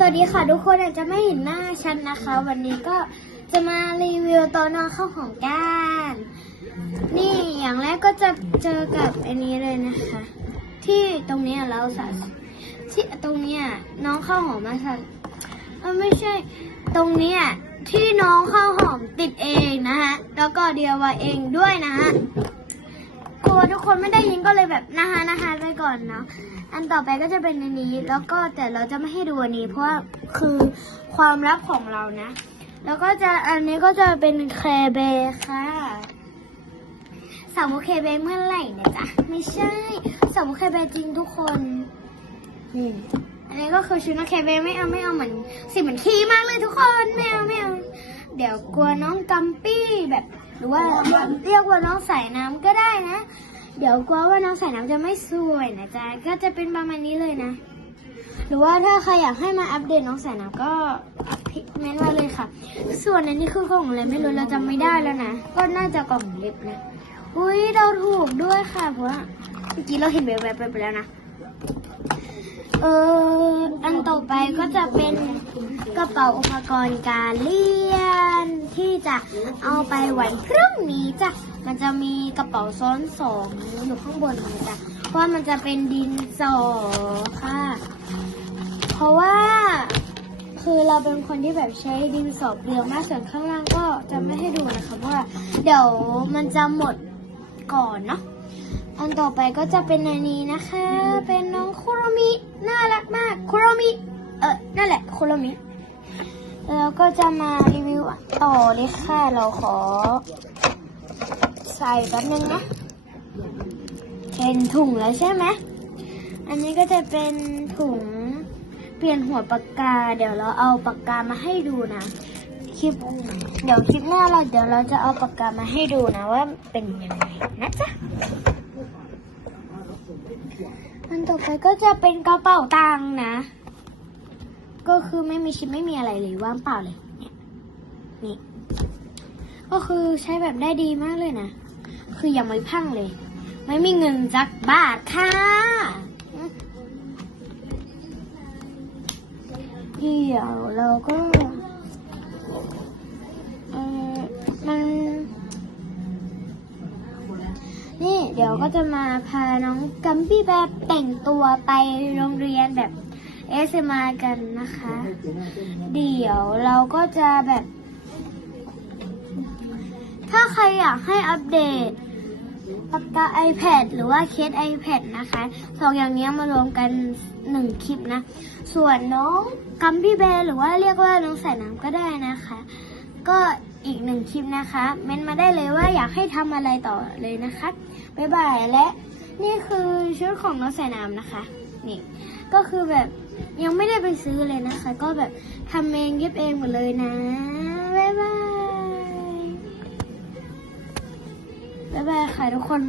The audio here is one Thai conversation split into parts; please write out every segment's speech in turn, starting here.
สวัสดีค่ะทุกคนอาจจะไม่เห็นหน้าฉันนะคะ วันนี้ก็จะมารีวิวตัวนอนข้าวหอมก้าน นี่อย่างแรกก็จะเจอกับอันนี้เลยนะคะ ที่ตรงนี้เราส่ที่ตรงเนี้ยน้องข้าวหอมมาส่เออไม่ใช่ ตรงเนี้ยที่น้องข้าวหอมติดเองนะฮะแล้วก็เดียวว่าเองด้วยนะฮะ คนไม่ได้ยินก็เลยแบบนะคะนะคะไปก่อนเนาะอันต่อไปก็จะเป็นอันนี้ แล้วก็แต่เราจะไม่ให้ดูอันนี้ เพราะว่าคือความลับของเรานะ แล้วก็จะอันนี้ก็จะเป็นเคเบค่ะสาวมุกเคเบเมื่อไหร่นะจ๊ะไม่ใช่สาวมุกเคเบจริงทุกคนนี่อันนี้ก็คือชุดนักเคเบไม่เอาไม่เอาเหมือนสีเหมือนขี้มากเลยทุกคนไม่เอาไม่เอาเดี๋ยวกลัวน้องกัมปี้แบบ หรือว่าเรียกว่าน้องสายน้ำก็ได้นะ เดี๋ยวกลัวว่าน้องสายน้ำจะไม่สวยนะจ๊ะก็จะเป็นประมาณนี้เลยนะ หรือว่าถ้าใครอยากให้มาอัปเดตน้องสายน้ำก็พิเมนต์มาเลยค่ะ ส่วนอันนี้คือกล่องอะไรไม่รู้เราจำไม่ได้แล้วนะ ก็น่าจะกล่องเล็บนะ อุ้ยเราถูกด้วยค่ะเพราะว่าเมื่อกี้เราเห็นแบบๆไปแล้วนะ เออ ไปก็จะเป็นกระเป๋าอุปกรณ์การเรียน ที่จะเอาไปวันพรุ่งนี้จ้ะมันจะมีกระเป๋าซ้อนสองอยู่ข้างบนนจ๊ะเพราะว่ามันจะเป็นดินสอค่ะ เพราะว่าคือเราเป็นคนที่แบบใช้ดินสอเปลืองมากส่วนข้างล่างก็จะไม่ให้ดูนะคะเพราะว่าเดี๋ยวมันจะหมดก่อนเนาะ อันต่อไปก็จะเป็นอันนี้นะคะ เป็นน้องคุโรมิ น่ารักมากคุโรมิ เออนั่นแหละคุโรมิ แล้วก็จะมารีวิวต่อเลยค่ะเราขอ ใส่แป๊บนึงนะเป็นถุงแล้วใช่ไหม อันนี้ก็จะเป็นถุงเปลี่ยนหัวปากกา เดี๋ยวเราเอาปากกามาให้ดูนะ คลิป เดี๋ยวคลิปหน้าเราเดี๋ยวเราจะเอาปากกามาให้ดูนะว่าเป็นยังไงนะจ๊ะอันต่อไปก็จะเป็นกระเป๋าตังค์นะ ก็คือไม่มีชิ้นไม่มีอะไรเลยว่างเปล่าเลยเนี่ยนี่ ก็คือใช้แบบได้ดีมากเลยนะ คือยังไม่พังเลย ไม่มีเงินจักบาทค่ะเดี๋ยวเราก็ เดี๋ยวก็จะมาพาน้องกัมปี้แบบแต่งตัวไปโรงเรียนแบบเอสมากันนะคะ เดี๋ยวเราก็จะแบบ ถ้าใครอยากให้อัปเดตปากกา iPad หรือว่าเคส iPad นะคะสองอย่างนี้มารวมกันหนึ่งคลิปนะ ส่วนน้องกัมปี้แบร์หรือว่าเรียกว่าน้องสายน้ำก็ได้นะคะ ก็ อีกหนึ่งคลิปนะคะเม้นมาได้เลยว่าอยากให้ทำอะไรต่อเลยนะคะบ๊ายบายและนี่คือชุดของน้องสายน้ำนะคะนี่ก็คือแบบยังไม่ได้ไปซื้อเลยนะคะ ก็แบบทำเองเย็บเองหมดเลยนะบ๊ายบายบ๊ายบายค่ะทุกคน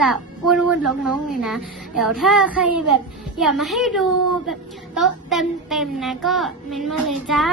จะวุ่นวุ่นลกน้องเลยนะ เดี๋ยวถ้าใครแบบอยากมาให้ดูแบบโต๊ะเต็มๆนะก็เม้นมาเลยจ้า